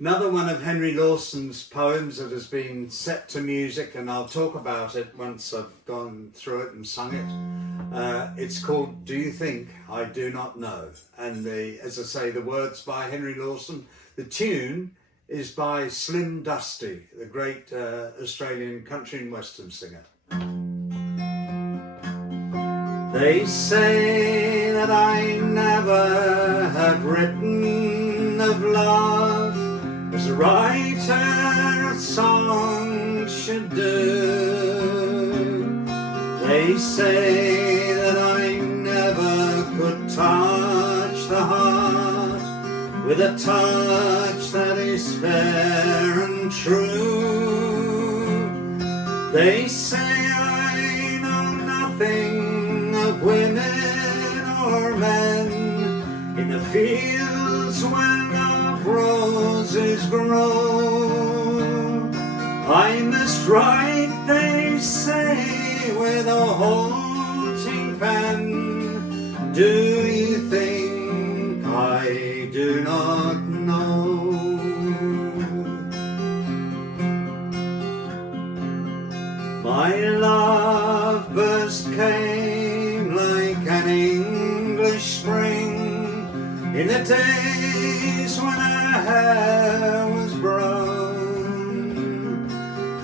Another one of Henry Lawson's poems that has been set to music, and I'll talk about it once I've gone through it and sung it. It's called Do You Think I Do Not Know? And as I say, the words by Henry Lawson. The tune is by Slim Dusty, the great Australian country and western singer. They say that I never have written of love as a writer of songs should do. They say that I never could touch the heart with a touch that is fair and true. They say I know nothing of women or men in the fields where love roses grow. I must write, they say, with a halting pen. Do you think I do not know? My love burst came like an English spring in the days when her hair was brown,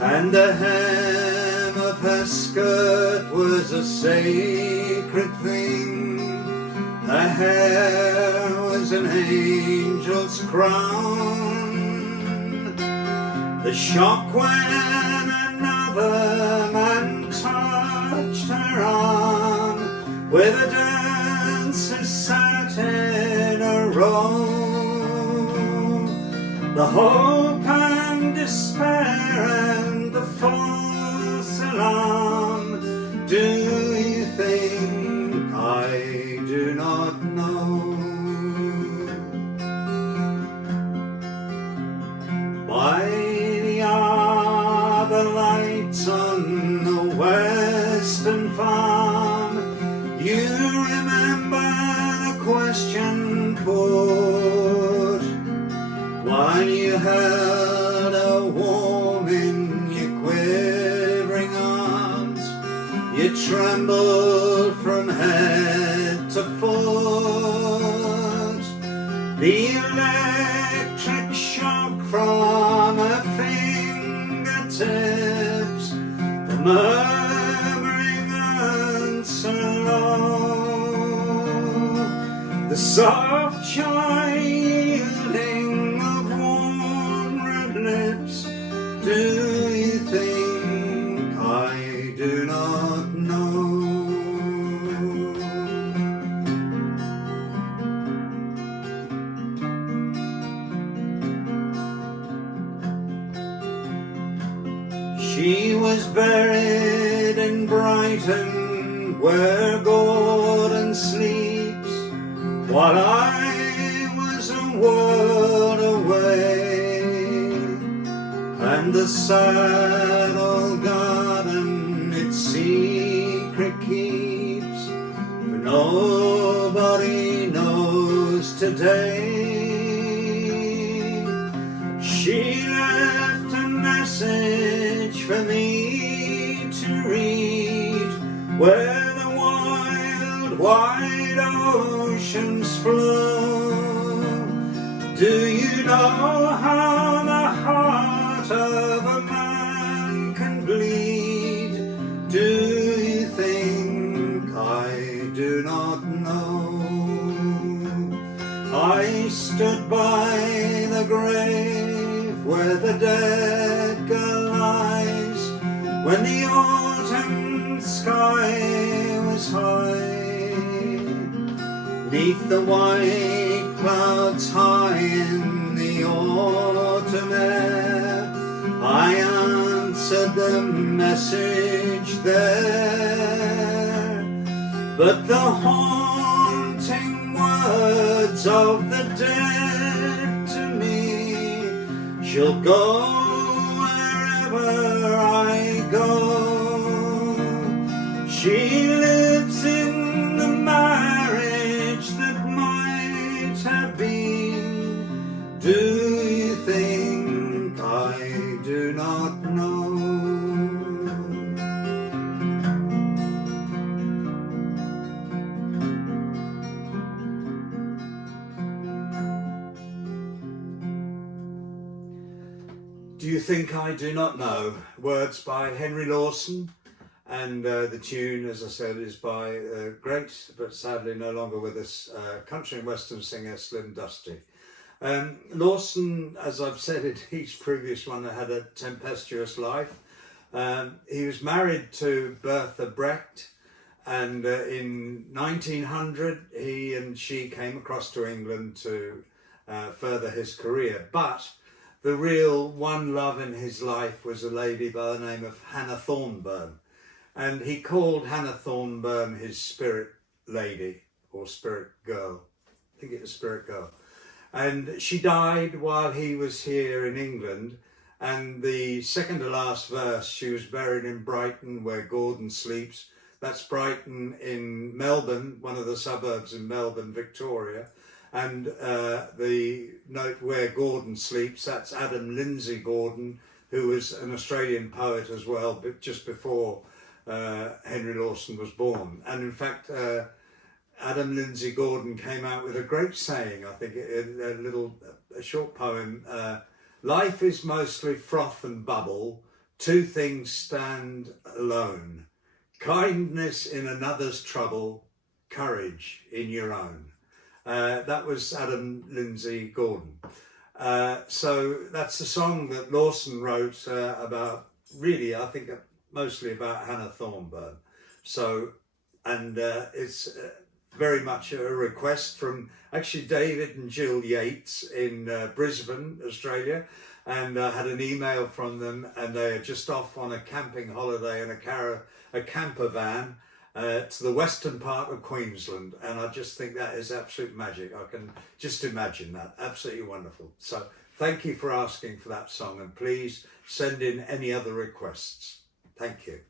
and the hem of her skirt was a sacred thing. Her hair was an angel's crown. The shock when another man touched her arm, where the dancers sat in a row. The hope and despair and the false alarm. Do you think I do not know? By the arbor lights on the western farm, you remember the question put, while you held her warm in your quivering arms. You trembled from head to foot. The electric shock from her fingertips, the murmuring answer low, the soft chiding of warm red lips. Do you think I do not know? She was buried in Brighton, where Gordon sleeps, while I was a world away. And the sad old garden its secret keeps, for nobody knows today. She left a message for me to read, where the wild, wide oceans flow. Do you know how the heart of a man can bleed? Do you think I do not know? I stood by the grave where the dead girl lies, when the autumn sky was high. 'Neath the white clouds high in the autumn air, I answered the message there. But the haunting words of the dead to me shall go wherever I go. She lives in the marriage that might have been. Do you think Do you think I do not know? Words by Henry Lawson, and the tune, as I said, is by a great, but sadly no longer with us, country and western singer Slim Dusty. Lawson, as I've said in each previous one, had a tempestuous life. He was married to Bertha Brecht, and in 1900 he and she came across to England to further his career. But the real one love in his life was a lady by the name of Hannah Thornburn. And he called Hannah Thornburn his spirit lady, or spirit girl. I think it was spirit girl. And she died while he was here in England. And the second to last verse, she was buried in Brighton, where Gordon sleeps. That's Brighton in Melbourne, one of the suburbs in Melbourne, Victoria. And the note where Gordon sleeps, that's Adam Lindsay Gordon, who was an Australian poet as well, but just before Henry Lawson was born. And in fact, Adam Lindsay Gordon came out with a great saying, I think, a short poem. Life is mostly froth and bubble, two things stand alone. Kindness in another's trouble, courage in your own. That was Adam Lindsay Gordon. So that's the song that Lawson wrote about, really, I think, mostly about Hannah Thornburn. So, and it's very much a request from actually David and Jill Yates in Brisbane, Australia. And I had an email from them, and they are just off on a camping holiday in a camper van to the western part of Queensland. And I just think that is absolute magic. I can just imagine that. Absolutely wonderful. So thank you for asking for that song, and please send in any other requests. Thank you.